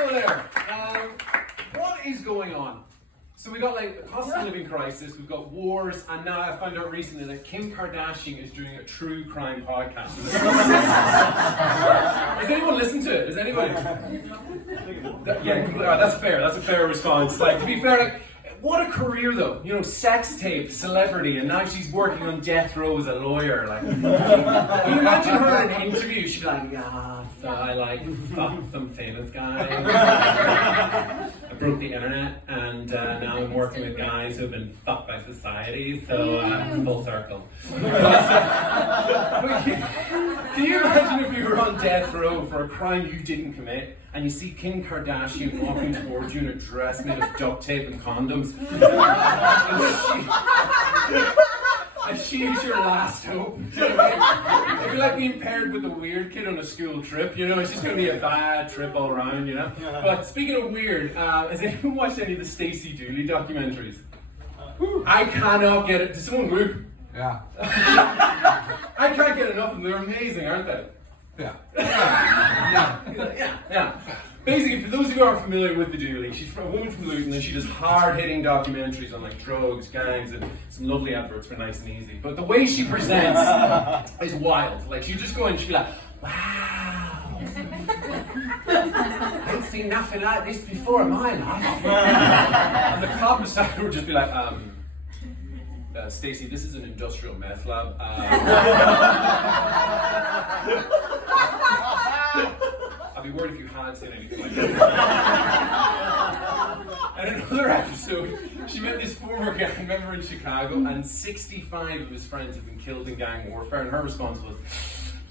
Hello there. What is going on? So we got like a cost of living crisis, we've got wars, and now I found out recently that Kim Kardashian is doing a true crime podcast. Has anyone listened to it? Has anyone? Yeah, that's fair. That's a fair response. Like, to be fair, like, what a career though. You know, sex tape, celebrity, and now she's working on death row as a lawyer. Like, can you imagine her in an interview? She'd be like, yeah, so I like fucked some famous guy. I broke the internet, and now I'm working with guys who've been fucked by society, so full circle. Can you imagine if you were on death row for a crime you didn't commit, and you see Kim Kardashian walking towards you in a dress made of duct tape and condoms, and she is your last hope? You know what I mean? It'd be like being paired with a weird kid on a school trip, you know? It's just going to be a bad trip all around, you know? But speaking of weird, has anyone watched any of the Stacey Dooley documentaries? I cannot get it. Does someone whoop? Yeah. I can't get enough of them. They're amazing, aren't they? Yeah. Yeah. Basically, for those of you who aren't familiar with the Dooley, she's a woman from Luton, and she does hard-hitting documentaries on like drugs, gangs, and some lovely adverts for Nice and Easy. But the way she presents is wild. Like, she just go in and she'll be like, wow, I ain't seen nothing like this before in my life. And the cop beside her would just be like, Stacey, this is an industrial meth lab. I'd be worried if you hadn't seen anything like that. And another episode, she met this former gang member in Chicago, and 65 of his friends have been killed in gang warfare, and her response was,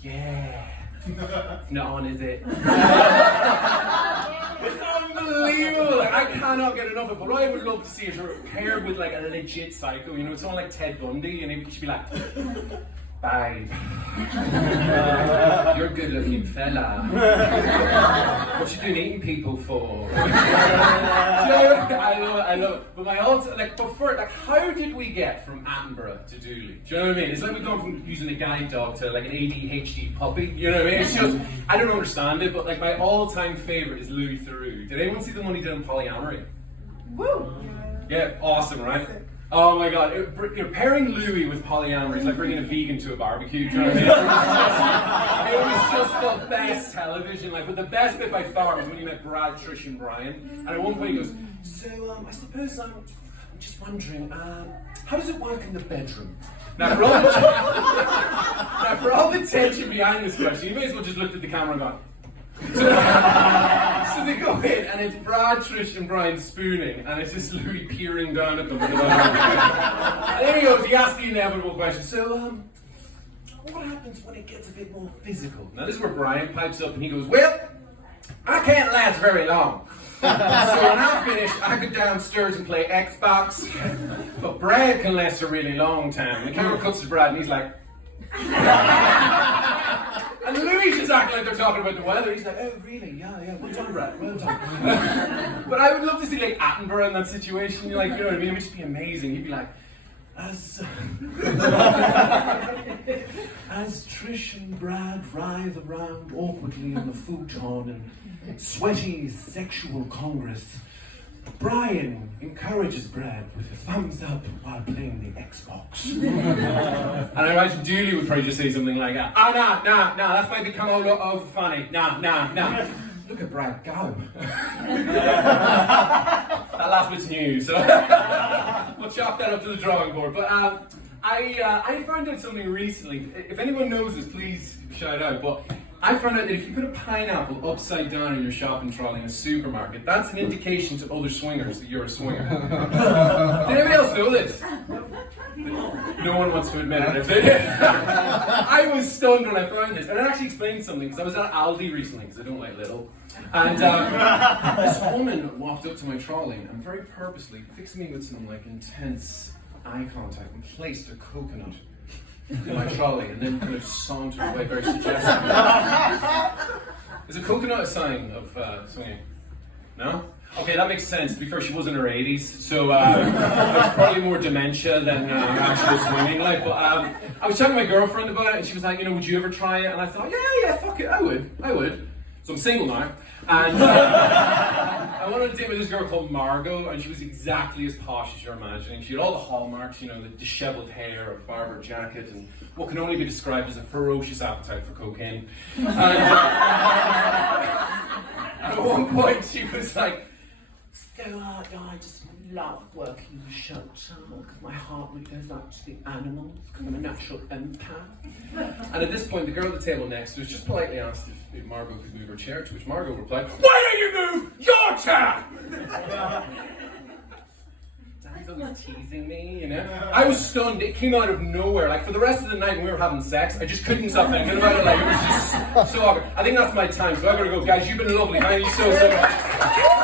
yeah, it's not on, is it? It's unbelievable. Like, I cannot get enough of it. But what I would love to see is her paired with like a legit psycho, you know, someone like Ted Bundy, and she'd be like, babe, you're a good looking fella. What you doing eating people for? I love it. But my also, like, before, like, how did we get from Attenborough to Dooley? Do you know what I mean? It's like we've gone from using a guide dog to like an ADHD puppy. You know what I mean? It's just, I don't understand it, but like my all-time favorite is Louis Theroux. Did anyone see the one he did on polyamory? Woo! Yeah, awesome, right? Oh my god, you're pairing Louis with polyamory is like bringing a vegan to a barbecue, do you know what I mean? It was just the best television, like, but the best bit by far was when you met Brad, Trish and Brian, and at one point he goes, so I suppose I'm just wondering, how does it work in the bedroom? Now for all the tension behind this question, you may as well just look at the camera and go, so they go in, and it's Brad, Trish, and Brian spooning, and it's just Louis peering down at them. And then he goes, he asks the inevitable question, so, what happens when it gets a bit more physical? Now this is where Brian pipes up and he goes, well, I can't last very long. So when I finish, I go downstairs and play Xbox, but Brad can last a really long time. The camera cuts to Brad and he's like, and Louis just acting like they're talking about the weather. He's like, oh really? Yeah, well done, Brad, well done. But I would love to see like Attenborough in that situation. Like, you know what I mean? It would just be amazing. He'd be like, as Trish and Brad writhe around awkwardly on the futon and sweaty sexual congress, Brian encourages Brad with a thumbs up while playing the Xbox. And I imagine Dooley would probably just say something like, no, that's might become over funny. No. Look at Brad go. That last bit's new, so we'll chalk that up to the drawing board. But I found out something recently. If anyone knows this, please shout out. But I found out that if you put a pineapple upside down in your shopping trolley in a supermarket, that's an indication to other swingers that you're a swinger. Did anybody else know this? No one wants to admit it. I was stunned when I found this, and it actually explained something, because I was at Aldi recently, because I don't like little, and this woman walked up to my trolley and very purposely fixed me with some like intense eye contact and placed a coconut in my trolley, and then kind of sauntered away very suggestively. Is a coconut a sign of swinging? No? Okay, that makes sense. To be fair, she was in her 80s, so it's probably more dementia than actual swinging. Like, but I was talking to my girlfriend about it, and she was like, you know, would you ever try it? And I thought, yeah, fuck it, I would. So I'm single now, and I went on a date with this girl called Margot, and she was exactly as posh as you're imagining. She had all the hallmarks, you know, the disheveled hair, a barber jacket, and what can only be described as a ferocious appetite for cocaine. And at one point, she was like, Stella, I just love working in the shelter because my heart really goes out to the animals because I'm a natural empath. And at this point, the girl at the table next to us just politely asked if Margot could move her chair, to which Margot replied, "Why don't you move your chair?" Dad's always teasing me, you know? I was stunned. It came out of nowhere. Like, for the rest of the night when we were having sex, I just couldn't stop thinking about it. Like, it was just so awkward. I think that's my time, so I gotta go. Guys, you've been lovely. Thank you so much.